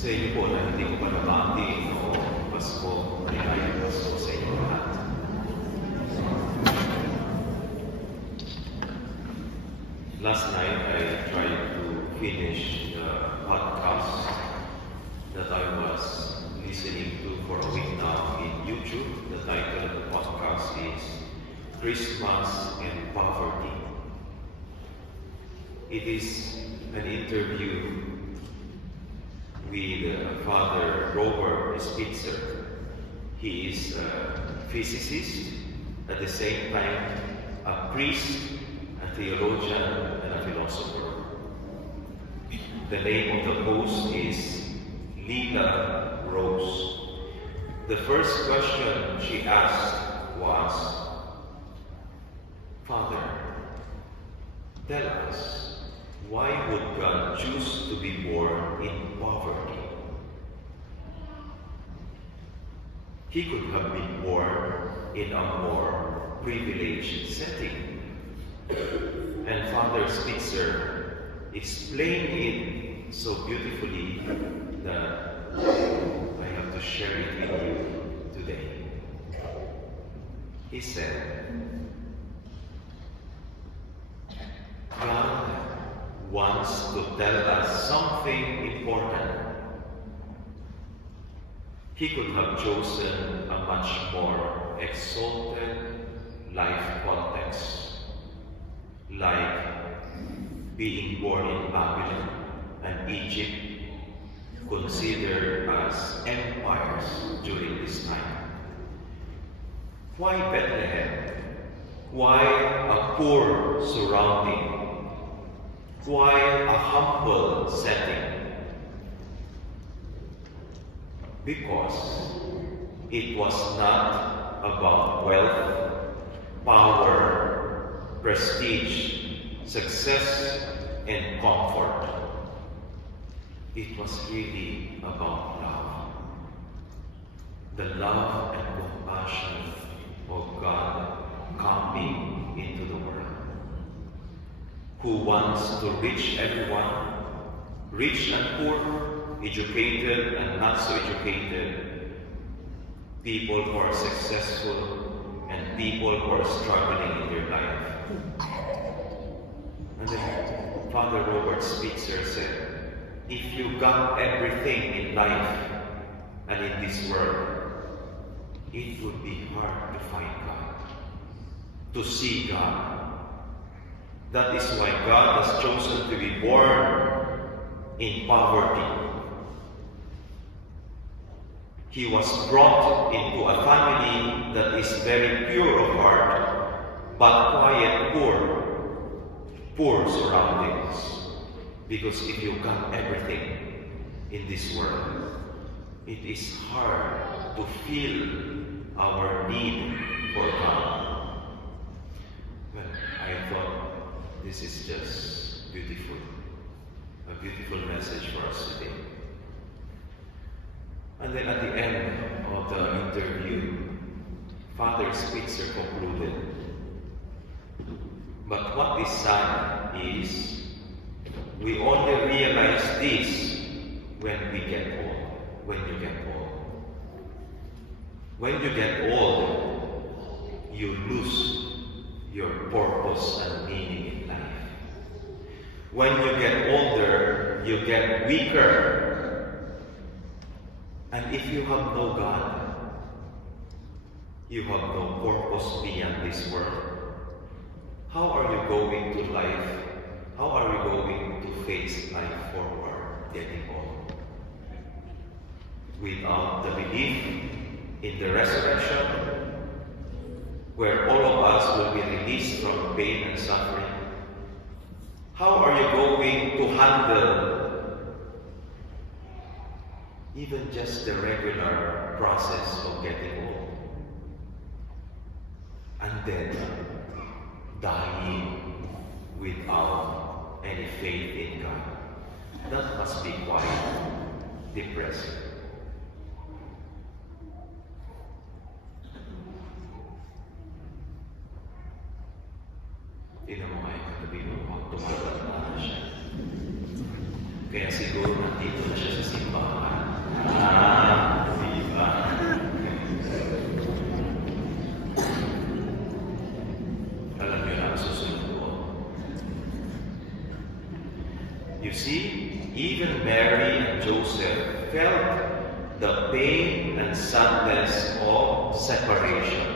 Sa inyo po na hindi ko pa nabati o Pasko, maligayang Pasko sa inyo lahat. Last night I tried to finish the podcast that I was listening to for a week now in YouTube. The title of the podcast is Christmas and Poverty. It is an interview with Father Robert Spitzer. He is a physicist, at the same time a priest, a theologian, and a philosopher. The name of the host is Lita Rose. The first question she asked was, Father, tell us, why would God choose to be born in poverty? He could have been born in a more privileged setting. And Father Spitzer explained it so beautifully that I have to share it with you today. He said, God wants to tell us something important. He could have chosen a much more exalted life context, like being born in Babylon and Egypt, considered as empires during this time. Why Bethlehem? Why a poor surrounding? Why a humble setting? Because it was not about wealth, power, prestige, success, and comfort. It was really about love. The love and compassion of God coming into the world, who wants to reach everyone, rich and poor, educated and not so educated, people who are successful and people who are struggling in their life. And then Father Robert Spitzer said, if you got everything in life and in this world, it would be hard to find God, to see God. That is why God has chosen to be born in poverty. He was brought into a family that is very pure of heart, but quiet, poor surroundings. Because if you got everything in this world, it is hard to feel our need for God. Well, I thought this is just beautiful, a beautiful message for us today. And then at the end of the interview, Father Spitzer concluded, but what is sad is we only realize this when we get old, when you get old. When you get old, you lose your purpose and meaning in life. When you get older, you get weaker. And if you have no God, you have no purpose beyond this world. How are you going to life? How are you going to face life forward, getting old? Without the belief in the resurrection, where all of us will be released from pain and suffering, how are you going to handle even just the regular process of getting old? And then dying without any faith in God. That must be quite depressing. Tingnan mo kayo katabi mo, tumatanda na siya. Kaya siguro nandito na siya sa simbahan. Joseph felt the pain and sadness of separation.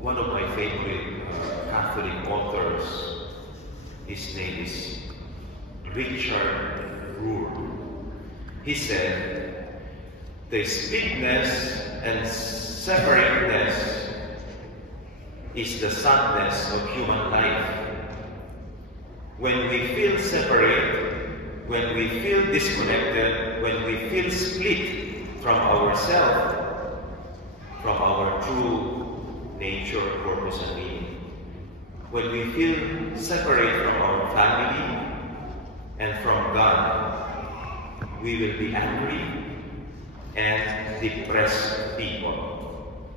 One of my favorite Catholic authors, his name is Richard Rohr. He said, the splitness and separateness is the sadness of human life. When we feel separate, when we feel disconnected, when we feel split from ourselves, from our true nature, purpose, and meaning, when we feel separate from our family and from God, we will be angry and depressed people,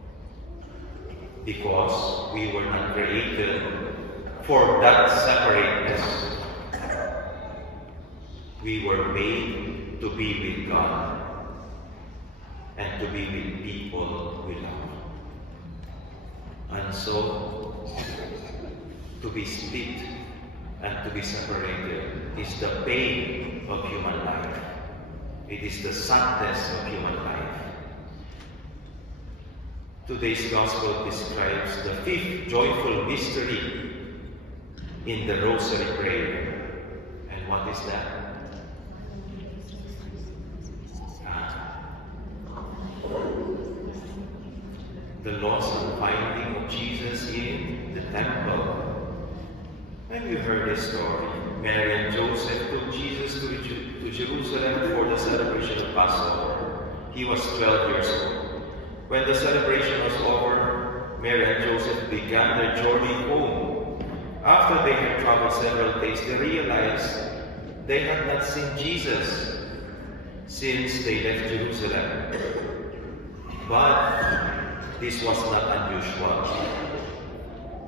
because we were not created for that separateness. We were made to be with God and to be with people we love. And so, to be split and to be separated is the pain of human life. It is the sadness of human life. Today's Gospel describes the fifth joyful mystery in the Rosary Prayer. And what is that? The loss and finding of Jesus in the temple. And you heard this story. Mary and Joseph took Jesus to Jerusalem for the celebration of Passover. He was 12 years old. When the celebration was over, Mary and Joseph began their journey home. After they had traveled several days, they realized they had not seen Jesus since they left Jerusalem. But this was not unusual.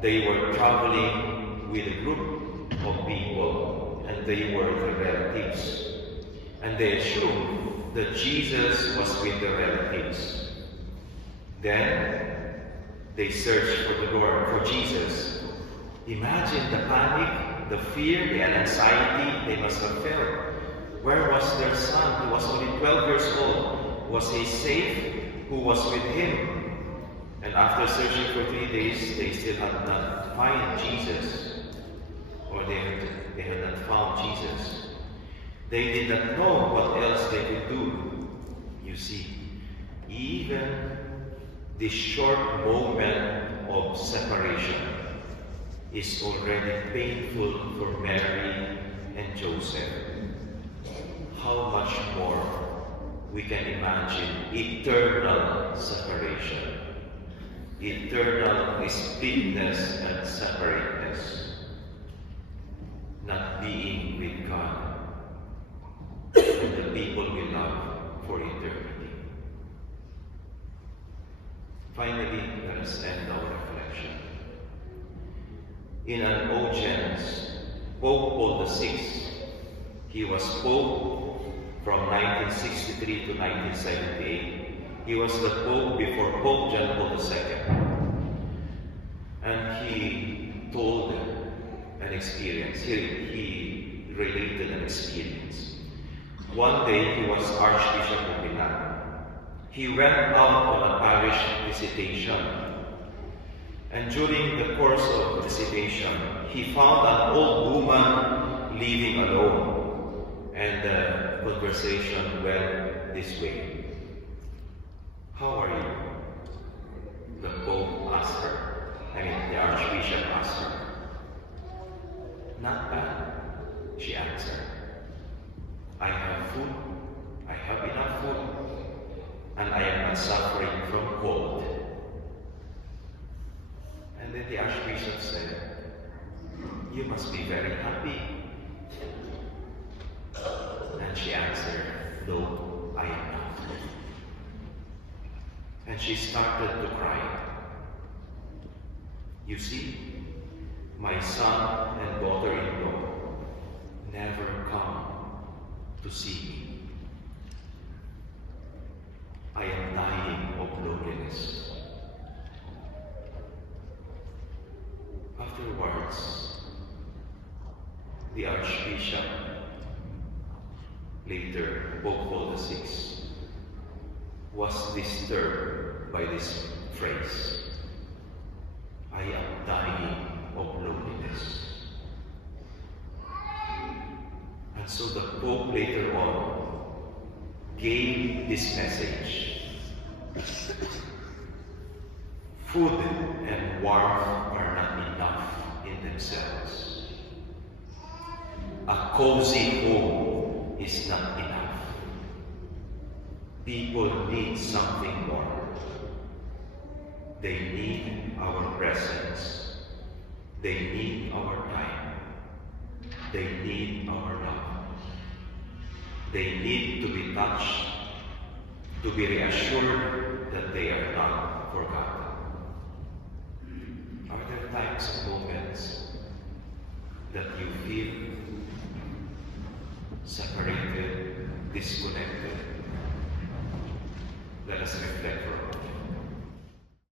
They were traveling with a group of people, and they were the relatives. And they assumed that Jesus was with the relatives. Then they searched for the Lord, for Jesus. Imagine the panic, the fear, the anxiety they must have felt. Where was their son? He was only 12 years old. Was he safe? Who was with him? And after searching for 3 days, they still had not found Jesus. Or they had not found Jesus. They did not know what else they could do. You see, even this short moment of separation is already painful for Mary and Joseph. How much more we can imagine eternal separation, eternal splitness and separateness, not being with God and the people we love for eternity. Finally, let us end our reflection. In an audience, Pope Paul VI, he was Pope from 1963 to 1978. He was the Pope before Pope John Paul II. And he told an experience. He related an experience. One day he was Archbishop of Milan. He went out on a parish visitation. And during the course of the visitation, he found an old woman living alone. And the conversation went this way. How are you? The Pope asked her. The Archbishop asked her. Not bad, she answered. I have food, I have enough food, and I am not suffering from cold. And then the Archbishop said, you must be very happy. And she answered, no, I am not. And she started to cry. You see, my son and daughter-in-law never come to see me. I am dying of loneliness. Afterwards, the Archbishop, later Pope Paul VI, was disturbed by this phrase, "I am dying of loneliness." And so the Pope later on gave this message. Food and warmth are not enough in themselves. A cozy home is not enough. People need something more. They need our presence. They need our time. They need our love. They need to be touched, to be reassured that they are not forgotten. Are there times and moments that you feel separated, disconnected? Let us reflect for a moment.